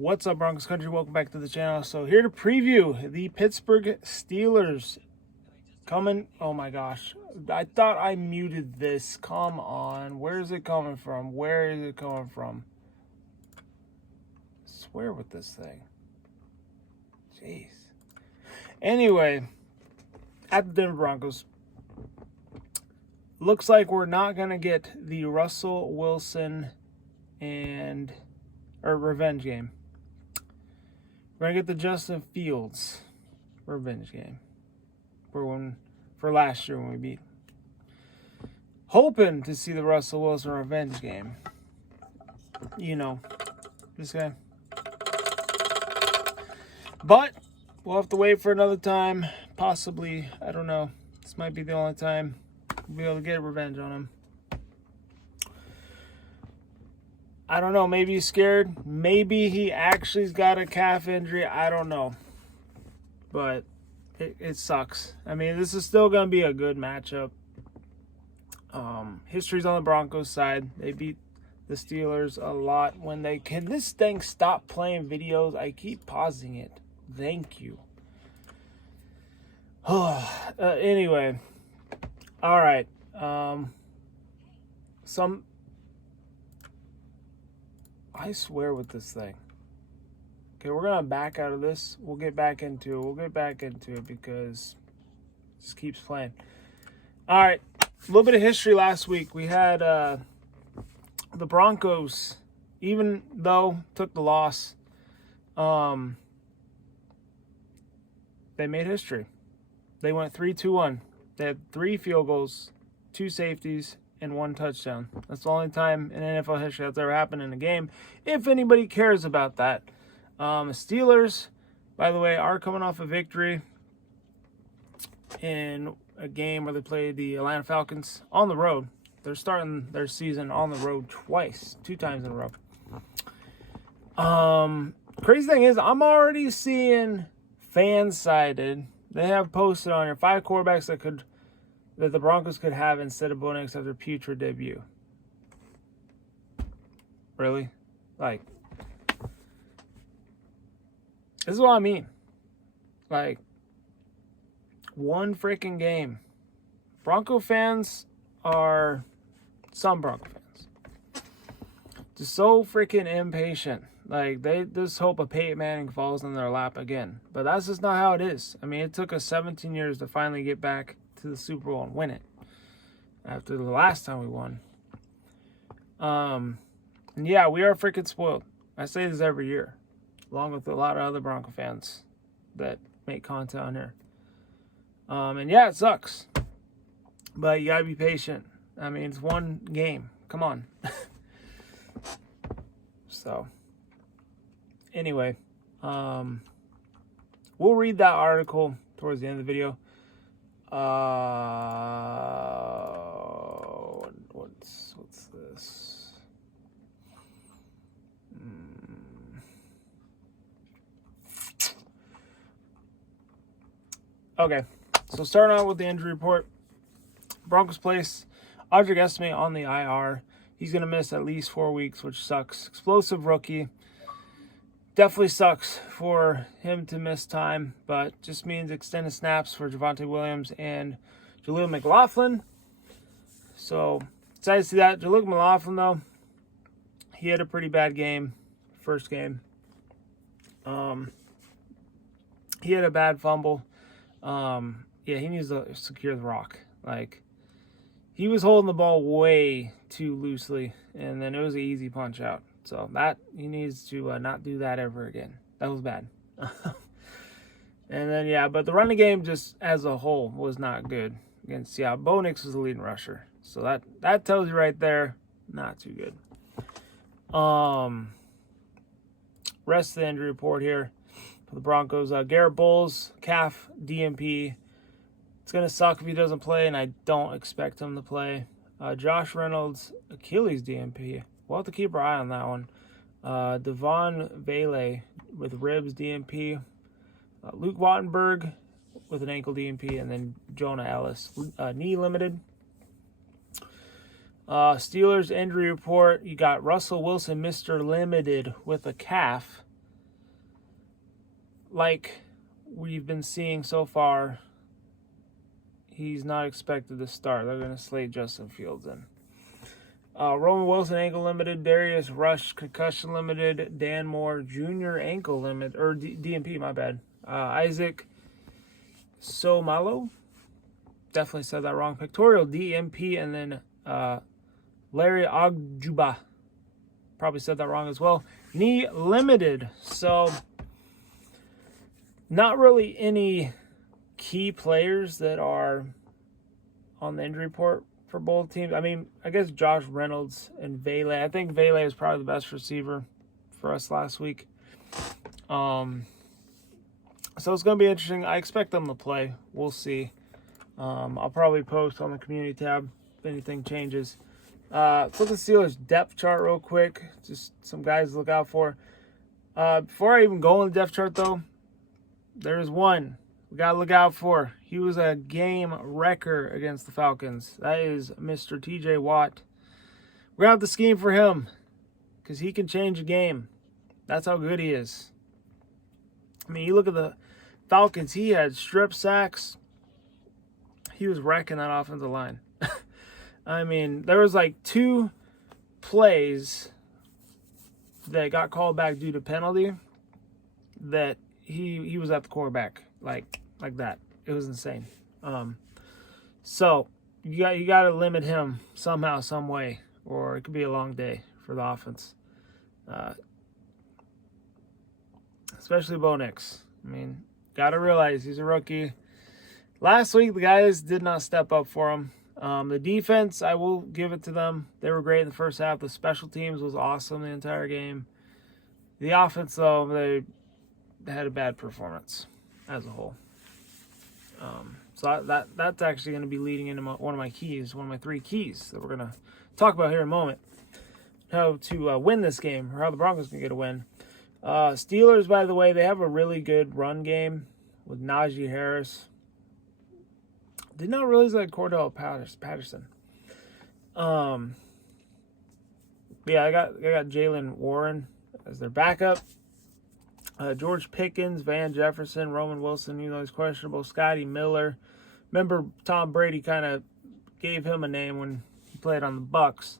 What's up, Broncos country? Welcome back to the channel. So here to preview the Pittsburgh Steelers coming. Oh my gosh, I thought I muted this. Come on, where is it coming from? Where is it coming from? I swear with this thing. Jeez. Anyway, at the Denver Broncos. Looks like we're not gonna get the Russell Wilson revenge game. We're gonna get the Justin Fields revenge game for last year when we beat. Hoping to see the Russell Wilson revenge game. You know, this guy. But we'll have to wait for another time. Possibly, I don't know. This might be the only time we'll be able to get revenge on him. I don't know. Maybe he's scared. Maybe he actually's got a calf injury. I don't know. But it sucks. I mean, this is still going to be a good matchup. History's on the Broncos side. They beat the Steelers a lot when they can. This thing stop playing videos. I keep pausing it. Thank you. Anyway. All right. I swear with this thing. Okay, we're going to back out of this. We'll get back into it. Because it just keeps playing. All right. A little bit of history last week. We had the Broncos, even though took the loss, they made history. They went 3-2-1. They had 3 field goals, 2 safeties, and 1 touchdown. That's the only time in NFL history that's ever happened in a game, if anybody cares about that. Steelers, by the way, are coming off a victory in a game where they played the Atlanta Falcons on the road. They're starting their season on the road 2 times in a row. Crazy thing is, I'm already seeing fan-sided. They have posted on here 5 quarterbacks that the Broncos could have instead of Bo Nix after putrid debut. Really? Like, this is what I mean. Like, one freaking game. Bronco fans are, some Bronco fans, just so freaking impatient. Like, they just hope a Peyton Manning falls in their lap again. But that's just not how it is. I mean, it took us 17 years to finally get back to the Super Bowl and win it after the last time we won. And yeah, we are freaking spoiled. I say this every year, along with a lot of other Bronco fans that make content on here. And yeah, it sucks, but you gotta be patient. I mean, it's one game. Come on. So anyway, we'll read that article towards the end of the video. What's this? Okay, so starting out with the injury report. Broncos place Audric Esme on the IR. He's going to miss at least 4 weeks, which sucks. Explosive rookie. Definitely sucks for him to miss time, but just means extended snaps for Javonte Williams and Jaleel McLaughlin. So, excited to see that. Jaleel McLaughlin, though, he had a pretty bad game, first game. He had a bad fumble. Yeah, he needs to secure the rock. Like, he was holding the ball way too loosely, and then it was an easy punch out. So that he needs to not do that ever again. That was bad. And then, yeah, but the running game just as a whole was not good against Seattle. Bo Nix was the leading rusher. So that tells you right there, not too good. Rest of the injury report here for the Broncos. Garrett Bowles, calf DNP. It's going to suck if he doesn't play, and I don't expect him to play. Josh Reynolds, Achilles DNP. We'll have to keep our eye on that one. Devon Vele with ribs DNP. Luke Wattenberg with an ankle DNP. And then Jonah Ellis, knee limited. Steelers injury report. You got Russell Wilson, Mr. Limited, with a calf. like we've been seeing so far, he's not expected to start. They're going to slate Justin Fields in. Roman Wilson, ankle limited. Darius Rush, concussion limited. Dan Moore, Jr., ankle limit. Or DNP, my bad. Isaac Somalo. Definitely said that wrong. Pectoral DNP. And then Larry Ogjuba. Probably said that wrong as well. Knee limited. So, not really any key players that are on the injury report for both teams. I mean, I guess Josh Reynolds and Vele. I think Vele is probably the best receiver for us last week. So it's going to be interesting. I expect them to play. We'll see. I'll probably post on the community tab if anything changes. Let's look at the Steelers depth chart real quick. Just some guys to look out for. Before I even go on the depth chart, though, there's one we got to look out for. He was a game wrecker against the Falcons. That is Mr. TJ Watt. We're going to have to scheme for him because he can change a game. That's how good he is. I mean, you look at the Falcons, he had strip sacks. He was wrecking that offensive line. I mean, there was like 2 plays that got called back due to penalty that he was at the quarterback like that. It was insane. So you got to limit him somehow, some way, or it could be a long day for the offense. Especially Bo Nix. I mean, got to realize he's a rookie. Last week, the guys did not step up for him. The defense, I will give it to them. They were great in the first half. The special teams was awesome the entire game. The offense, though, they had a bad performance as a whole. So that's actually going to be leading into one of my 3 keys that we're going to talk about here in a moment. How to win this game, or how the Broncos can get a win. Steelers, by the way, they have a really good run game with Najee Harris. Did not realize that Cordell Patterson. Yeah, I got Jalen Warren as their backup. George Pickens, Van Jefferson, Roman Wilson, he's questionable. Scotty Miller. Remember, Tom Brady kind of gave him a name when he played on the Bucs.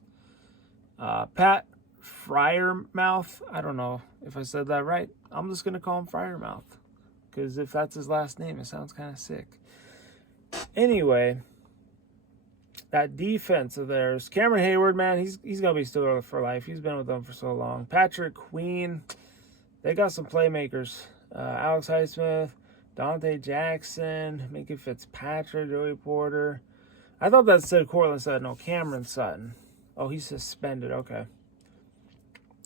Pat Freiermouth. I don't know if I said that right. I'm just going to call him Freiermouth, because if that's his last name, it sounds kind of sick. Anyway, that defense of theirs. Cameron Hayward, man, he's going to be Steeler for life. He's been with them for so long. Patrick Queen. They got some playmakers. Alex Highsmith, Dante Jackson, Minka Fitzpatrick, Joey Porter. I thought that said Cortland Sutton. No, Cameron Sutton. Oh, he's suspended. Okay.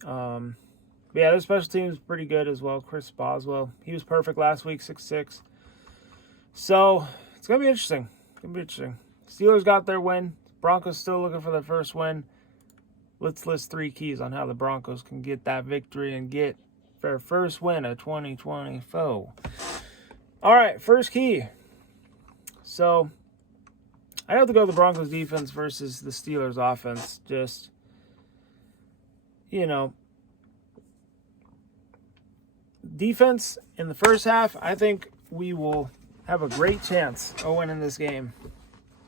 But yeah, their special team is pretty good as well. Chris Boswell. He was perfect last week, 6'6". So, it's going to be interesting. Steelers got their win. Broncos still looking for their first win. Let's list 3 keys on how the Broncos can get that victory and get their first win of 2024. All right, first key. So, I have to go with the Broncos defense versus the Steelers offense. Just, defense in the first half, I think we will have a great chance of winning this game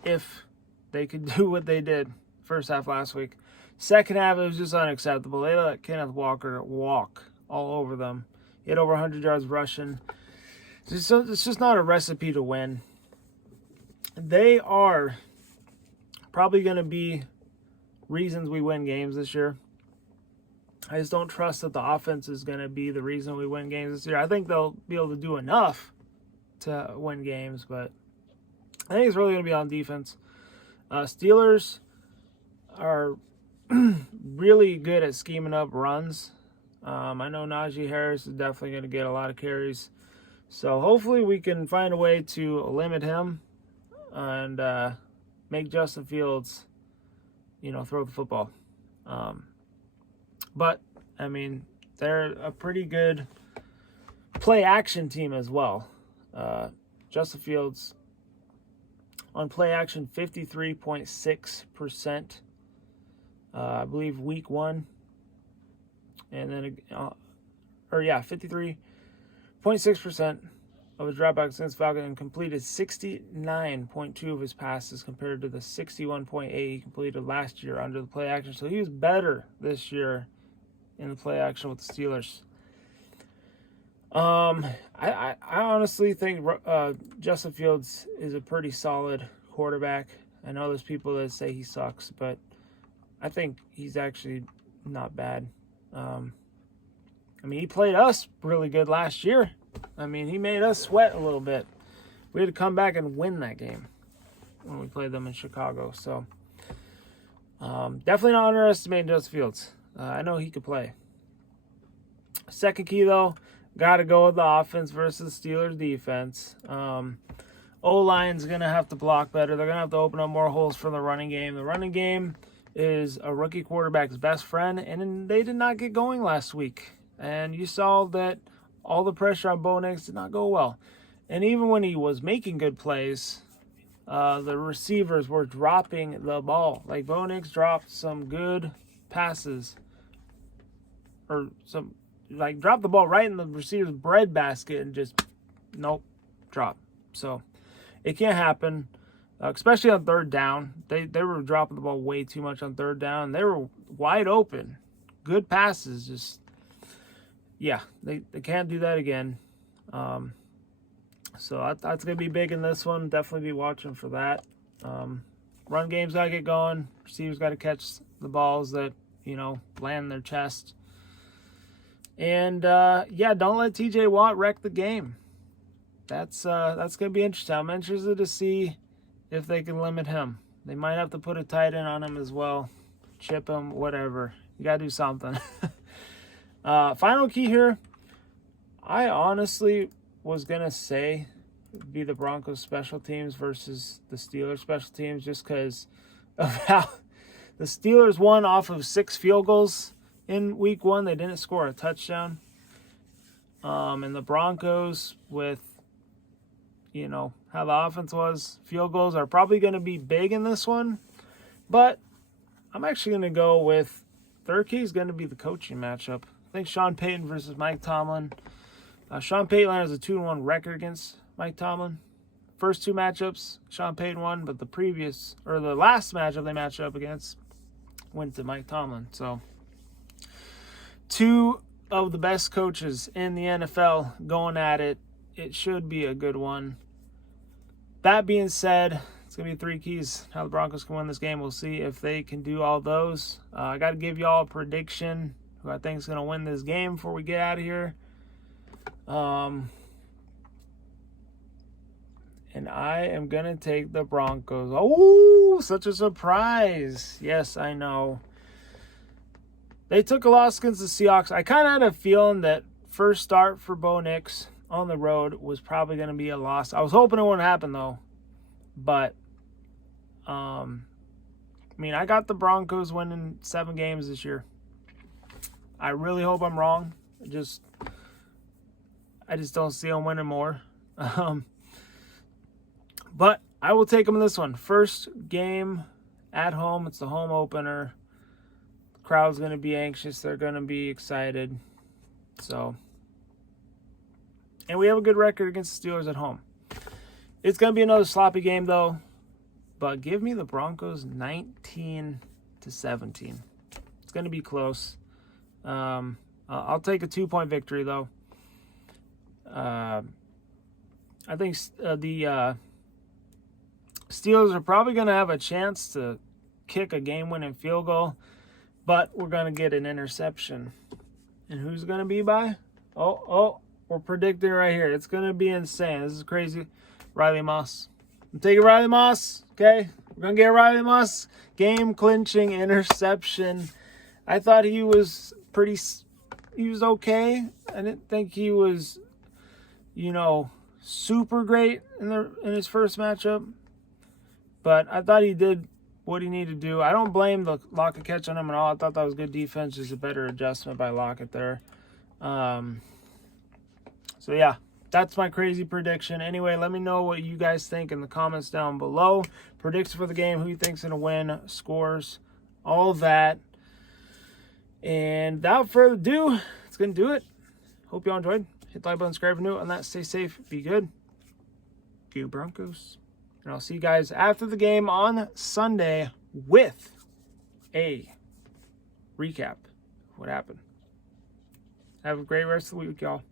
if they could do what they did first half last week. Second half, it was just unacceptable. They let Kenneth Walker walk all over them. He had over 100 yards rushing. It's just not a recipe to win. They are probably going to be reasons we win games this year. I just don't trust that the offense is going to be the reason we win games this year. I think they'll be able to do enough to win games, but I think it's really going to be on defense. Steelers are really good at scheming up runs. I know Najee Harris is definitely going to get a lot of carries. So hopefully we can find a way to limit him and make Justin Fields, throw the football. But, I mean, they're a pretty good play-action team as well. Justin Fields, on play-action, 53.6%. I believe week 1. And then, 53.6% 0.6% of his dropbacks against Falcon and completed 69.2 of his passes compared to the 61.8 he completed last year under the play action. So he was better this year in the play action with the Steelers. I honestly think Justin Fields is a pretty solid quarterback. I know there's people that say he sucks, but I think he's actually not bad. He played us really good last year. He made us sweat a little bit. We had to come back and win that game when we played them in Chicago. So, definitely not underestimating Justin Fields. I know he could play. Second key, though, got to go with the offense versus the Steelers' defense. O-line's going to have to block better. They're going to have to open up more holes for the running game. The running game is a rookie quarterback's best friend, and they did not get going last week. And you saw that all the pressure on Bo Nix did not go well. And even when he was making good plays, the receivers were dropping the ball. Like, Bo Nix dropped some good passes. Dropped the ball right in the receiver's breadbasket and just, nope, drop. So, it can't happen, especially on third down. They were dropping the ball way too much on third down. They were wide open. Good passes, just... yeah, they can't do that again. So that's going to be big in this one. Definitely be watching for that. Run game's got to get going. Receivers got to catch the balls that, land in their chest. And, don't let TJ Watt wreck the game. That's going to be interesting. I'm interested to see if they can limit him. They might have to put a tight end on him as well. Chip him, whatever. You got to do something. Final key here, I honestly was going to say be the Broncos special teams versus the Steelers special teams just because of how the Steelers won off of 6 field goals in week 1. They didn't score a touchdown. And the Broncos with, how the offense was, field goals are probably going to be big in this one. But I'm actually going to go with third key is going to be the coaching matchup. I think Sean Payton versus Mike Tomlin. Sean Payton has a 2-1 record against Mike Tomlin. First 2 matchups, Sean Payton won, but the last matchup they matched up against went to Mike Tomlin. So, 2 of the best coaches in the NFL going at it. It should be a good one. That being said, it's going to be 3 keys how the Broncos can win this game. We'll see if they can do all those. I got to give y'all a prediction who I think is going to win this game before we get out of here. And I am going to take the Broncos. Oh, such a surprise. Yes, I know. They took a loss against the Seahawks. I kind of had a feeling that first start for Bo Nix on the road was probably going to be a loss. I was hoping it wouldn't happen, though. But, I got the Broncos winning 7 games this year. I really hope I'm wrong. I just don't see them winning more. But I will take them in this one. First game at home. It's the home opener. The crowd's going to be anxious. They're going to be excited. So, and we have a good record against the Steelers at home. It's going to be another sloppy game, though. But give me the Broncos 19-17. It's going to be close. I'll take a 2-point victory, though. I think the Steelers are probably going to have a chance to kick a game-winning field goal, but we're going to get an interception. And who's going to be by? Oh, we're predicting right here. It's going to be insane. This is crazy. Riley Moss. I'm taking Riley Moss, okay? We're going to get Riley Moss. Game-clinching interception. I thought he was okay. I didn't think he was, super great in his first matchup. But I thought he did what he needed to do. I don't blame the Lockett catch on him at all. I thought that was good defense. Just a better adjustment by Lockett there. So, yeah, that's my crazy prediction. Anyway, let me know what you guys think in the comments down below. Predictions for the game, who you think's going to win, scores, all of that. And without further ado, it's going to do it. Hope you all enjoyed. Hit the like button, subscribe, new on that. Stay safe, be good. Go Broncos. And I'll see you guys after the game on Sunday with a recap of what happened. Have a great rest of the week, y'all.